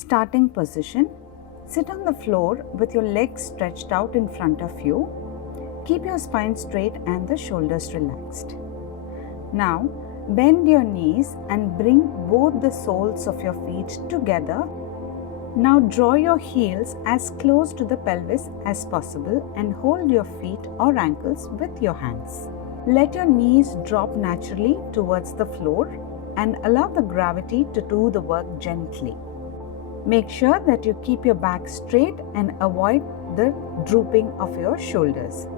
Starting position. Sit on the floor with your legs stretched out in front of you. Keep your spine straight and the shoulders relaxed. Now, bend your knees and bring both the soles of your feet together. Now draw your heels as close to the pelvis as possible and hold your feet or ankles with your hands. Let your knees drop naturally towards the floor and allow the gravity to do the work gently. Make sure that you keep your back straight and avoid the drooping of your shoulders.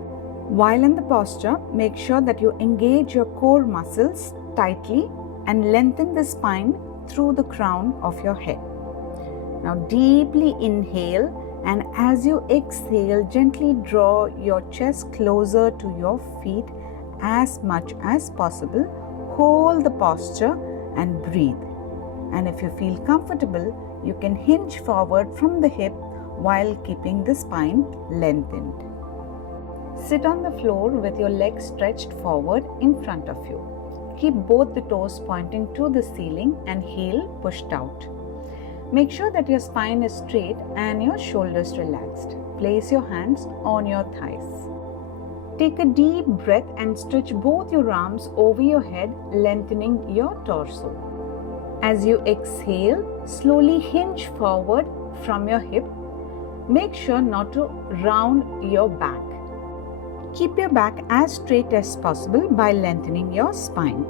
While in the posture, make sure that you engage your core muscles tightly and lengthen the spine through the crown of your head. Now deeply inhale, and as you exhale, gently draw your chest closer to your feet as much as possible. Hold the posture and breathe. And if you feel comfortable, you can hinge forward from the hip while keeping the spine lengthened. Sit on the floor with your legs stretched forward in front of you. Keep both the toes pointing to the ceiling and heel pushed out. Make sure that your spine is straight and your shoulders relaxed. Place your hands on your thighs. Take a deep breath and stretch both your arms over your head, lengthening your torso. As you exhale, slowly hinge forward from your hip. Make sure not to round your back. Keep your back as straight as possible by lengthening your spine.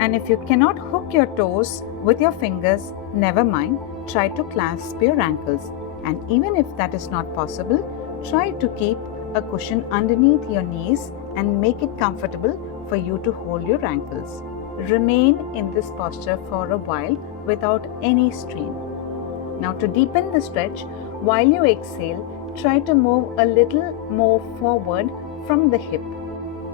And if you cannot hook your toes with your fingers, never mind, try to clasp your ankles. And even if that is not possible, try to keep a cushion underneath your knees and make it comfortable for you to hold your ankles. Remain in this posture for a while without any strain. Now to deepen the stretch, while you exhale, try to move a little more forward from the hip.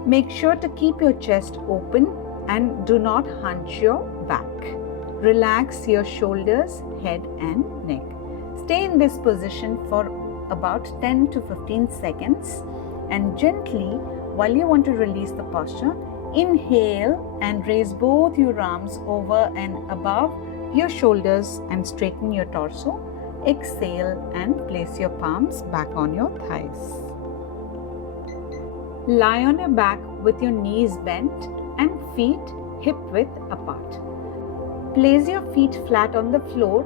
Make sure to keep your chest open and do not hunch your back. Relax your shoulders, head and neck. Stay in this position for about 10 to 15 seconds and gently, while you want to release the posture, inhale and raise both your arms over and above your shoulders and straighten your torso. Exhale and place your palms back on your thighs. Lie on your back with your knees bent and feet hip width apart. Place your feet flat on the floor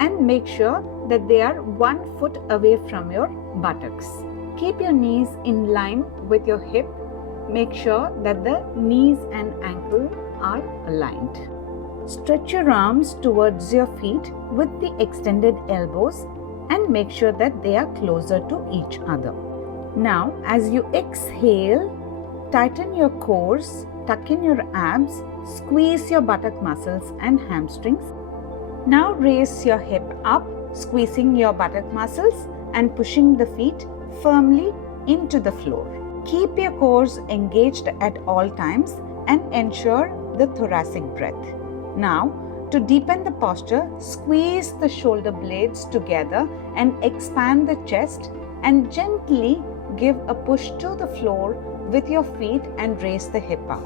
and make sure that they are 1 foot away from your buttocks. Keep your knees in line with your hip. Make sure that the knees and ankle are aligned. Stretch your arms towards your feet with the extended elbows and make sure that they are closer to each other. Now, as you exhale, tighten your cores, tuck in your abs, squeeze your buttock muscles and hamstrings. Now raise your hip up, squeezing your buttock muscles and pushing the feet firmly into the floor. Keep your cores engaged at all times and ensure the thoracic breath. Now, to deepen the posture, squeeze the shoulder blades together and expand the chest and gently give a push to the floor with your feet and raise the hip up.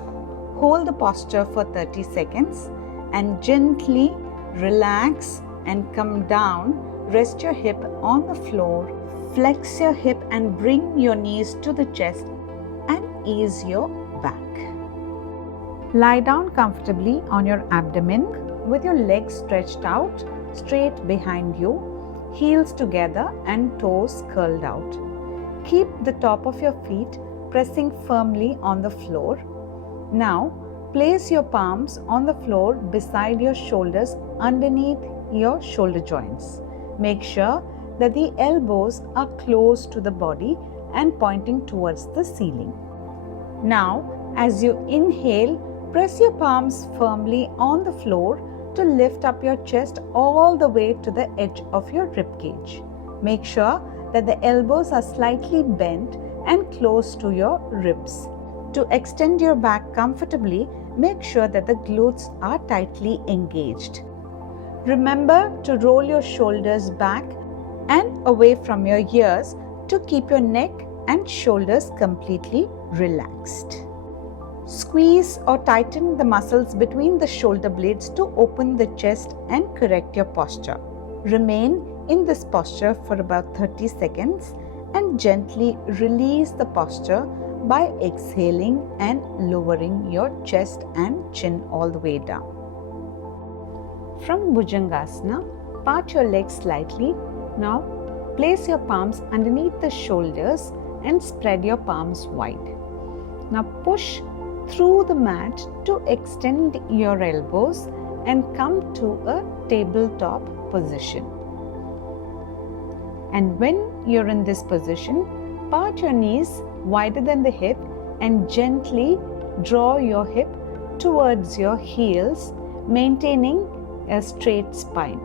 Hold the posture for 30 seconds and gently relax and come down. Rest your hip on the floor. Flex your hip and bring your knees to the chest and ease your back. Lie down comfortably on your abdomen with your legs stretched out straight behind you, heels together and toes curled out. Keep the top of your feet pressing firmly on the floor. Now, place your palms on the floor beside your shoulders underneath your shoulder joints. Make sure that the elbows are close to the body and pointing towards the ceiling. Now, as you inhale, press your palms firmly on the floor to lift up your chest all the way to the edge of your rib cage. Make sure that the elbows are slightly bent and close to your ribs. To extend your back comfortably, make sure that the glutes are tightly engaged. Remember to roll your shoulders back and away from your ears to keep your neck and shoulders completely relaxed. Squeeze or tighten the muscles between the shoulder blades to open the chest and correct your posture. Remain in this posture for about 30 seconds and gently release the posture by exhaling and lowering your chest and chin all the way down. From Bhujangasana, part your legs slightly. Now, place your palms underneath the shoulders and spread your palms wide. Now, push through the mat to extend your elbows and come to a tabletop position. And when you're in this position, part your knees wider than the hip and gently draw your hip towards your heels, maintaining a straight spine.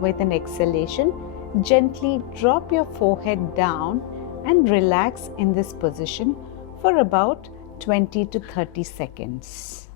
With an exhalation, gently drop your forehead down and relax in this position for about 20 to 30 seconds.